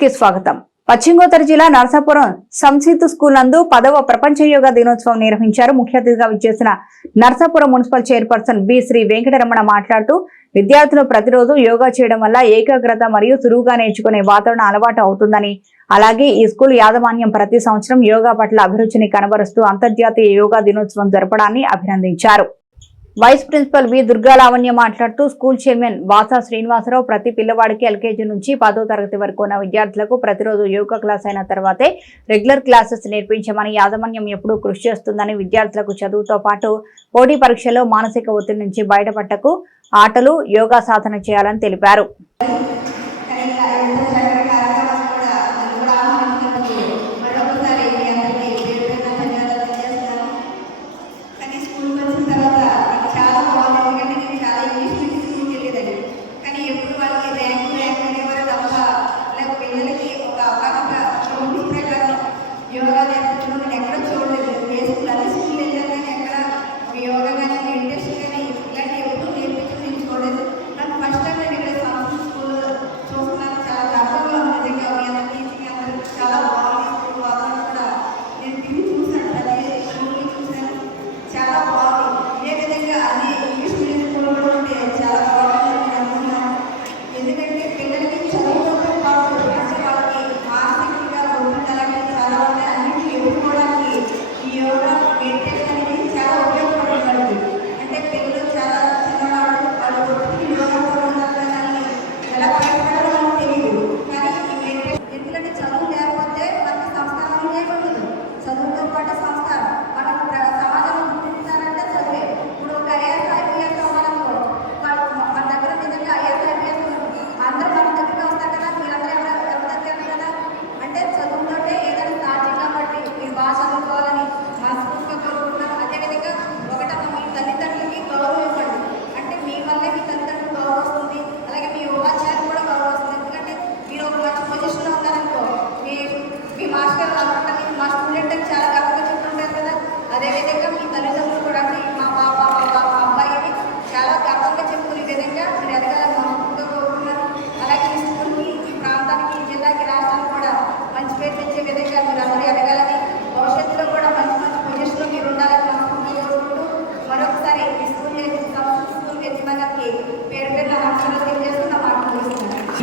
కి స్వాగతం. పశ్చిమ గోదావరి జిల్లా నరసాపురం సంసిత్ స్కూల్ నందు పదవ ప్రపంచ యోగా దినోత్సవం నిర్వహించారు. ముఖ్య అతిథిగా విచ్చేసిన Narasapuram municipal chairperson B Sri Venkataramana మాట్లాడుతూ విద్యార్థులు ప్రతిరోజు యోగా చేయడం వల్ల ఏకాగ్రత మరియు సులువుగా నేర్చుకునే వాతావరణం అలవాటు అవుతుందని అలాగే ఈ స్కూల్ యాజమాన్యం ప్రతి సంవత్సరం యోగా పట్ల అభిరుచిని కనబరుస్తూ అంతర్జాతీయ యోగా దినోత్సవం జరపడాన్ని అభినందించారు. వైస్ ప్రిన్సిపల్ వి దుర్గాలావణ్య మాట్లాడుతూ స్కూల్ చైర్మన్ వాసా శ్రీనివాసరావు ప్రతి పిల్లవాడికి ఎల్కేజీ నుంచి పదో తరగతి వరకు ఉన్న విద్యార్థులకు ప్రతిరోజు యోగా క్లాస్ అయిన తర్వాతే రెగ్యులర్ క్లాసెస్ నేర్పించమని యాజమాన్యం ఎప్పుడూ కృషి చేస్తుందని విద్యార్థులకు చదువుతో పాటు పోటీ పరీక్షలో మానసిక ఒత్తిడి నుంచి బయటపడటకు ఆటలు యోగా సాధన చేయాలని తెలిపారు.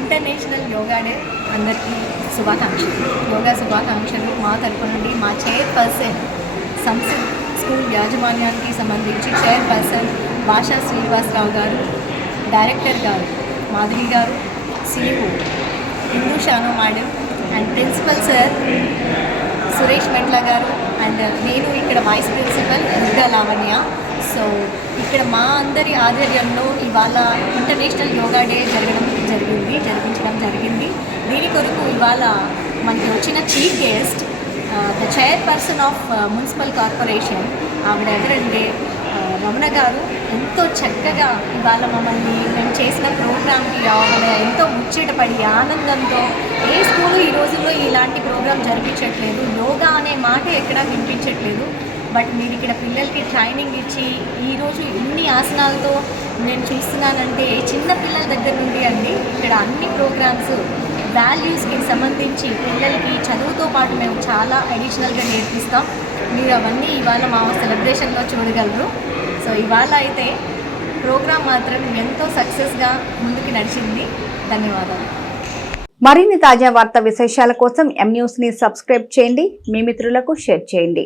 ఇంటర్నేషనల్ యోగా డే అందరికీ శుభాకాంక్షలు. యోగా శుభాకాంక్షలు మా తరపు నుండి మా చైర్పర్సన్ సంసద్ స్కూల్ యాజమాన్యానికి సంబంధించి చైర్పర్సన్ భాషా శ్రీనివాసరావు గారు డైరెక్టర్ గారు మాధురి గారు CEO Hindu Shanu madam and principal sir Suresh Metla garu and నేను ఇక్కడ vice principal Durga Lavanya. So ఇక్కడ మా అందరి ఆధ్వర్యంలో ఇవాళ ఇంటర్నేషనల్ యోగా డే జరగడం జరిగింది జరిపించడం జరిగింది. దీని కొరకు ఇవాళ మనకి వచ్చిన chief guest the chairperson of municipal corporation ఆవిడ ఎవరంటే రమణ గారు. ఎంతో చక్కగా ఇవాళ మమ్మల్ని మేము చేసిన ప్రోగ్రామ్కి ఆవిడ ఎంతో ముచ్చటపడి ఆనందంతో ఏ స్కూలు ఈ రోజుల్లో ఇలాంటి ప్రోగ్రామ్ జరిపించట్లేదు యోగా అనే మాట ఎక్కడా వినిపించట్లేదు. బట్ మీరు ఇక్కడ పిల్లలకి ట్రైనింగ్ ఇచ్చి ఈరోజు ఇన్ని ఆసనాలతో నేను చూస్తున్నానంటే చిన్న పిల్లల దగ్గర నుండి అండి ఇక్కడ అన్ని ప్రోగ్రామ్స్ వాల్యూస్కి సంబంధించి పిల్లలకి చదువుతో పాటు మేము చాలా అడిషనల్గా నేర్పిస్తాం. మీరు అవన్నీ ఇవాళ మా సెలబ్రేషన్లో చూడగలరు. సో ఇవాళ అయితే ప్రోగ్రామ్ మాత్రం ఎంతో సక్సెస్గా ముందుకు నడిచింది. ధన్యవాదాలు. మరిన్ని తాజా వార్త విశేషాల కోసం ఎం న్యూస్ని సబ్స్క్రైబ్ చేయండి. మీ మిత్రులకు షేర్ చేయండి.